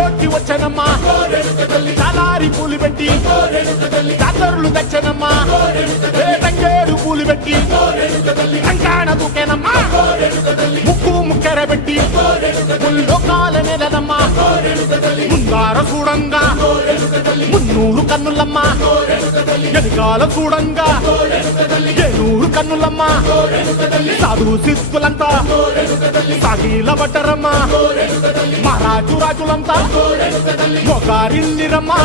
ఊళ్ళోకి వచ్చనమ్మా చాలారి పూలు పెట్టి జాతరులు తెచ్చనమ్మా తంగేడు పూలు పెట్టి కంకాణ దూకేనమ్మా ముక్కు ముక్కెర పెట్టి ముల్లోకాల నెలనమ్మా ముందార చూడంగా మున్నూరు కన్నులమ్మా వెనకాల చూడంగా ఏనూరు కన్నులమ్మా సాధువు సిద్ధులంతా సాగిల బట్టరమ్మా మహారాజు రాజులంతా మొగారిల్లిరమ్మా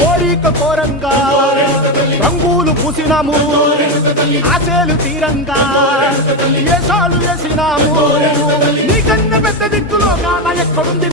కోరిక కోరంగా రంగులు పూసినాము ఆశలు తీరంగా వేషాలు వేసినాము నీకన్నా పెద్ద దిక్కులో కాన ఎక్కడుంది